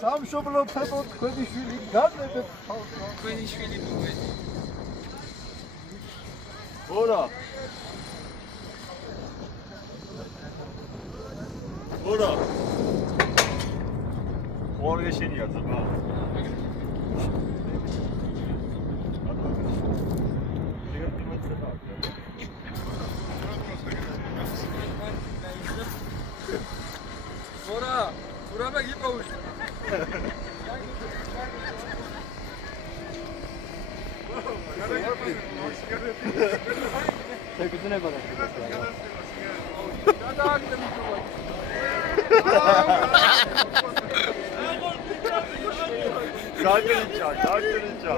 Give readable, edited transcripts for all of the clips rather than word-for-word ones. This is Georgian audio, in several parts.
სამშობლო თემო თქვენი შვილი განებეთ თქვენი შვილი მოგედი. ორა ორე შენია ძმა ორა ურაბა გიპოვი. შეგძნება და გაჭრიჭა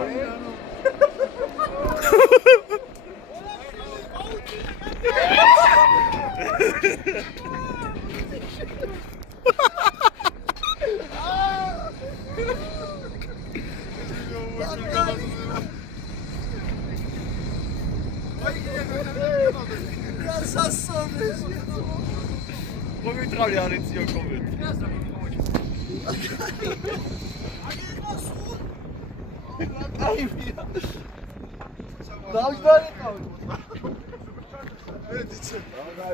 მომიტყავი არიციო კომენტი. დავშარიყავ. ედიცე. რა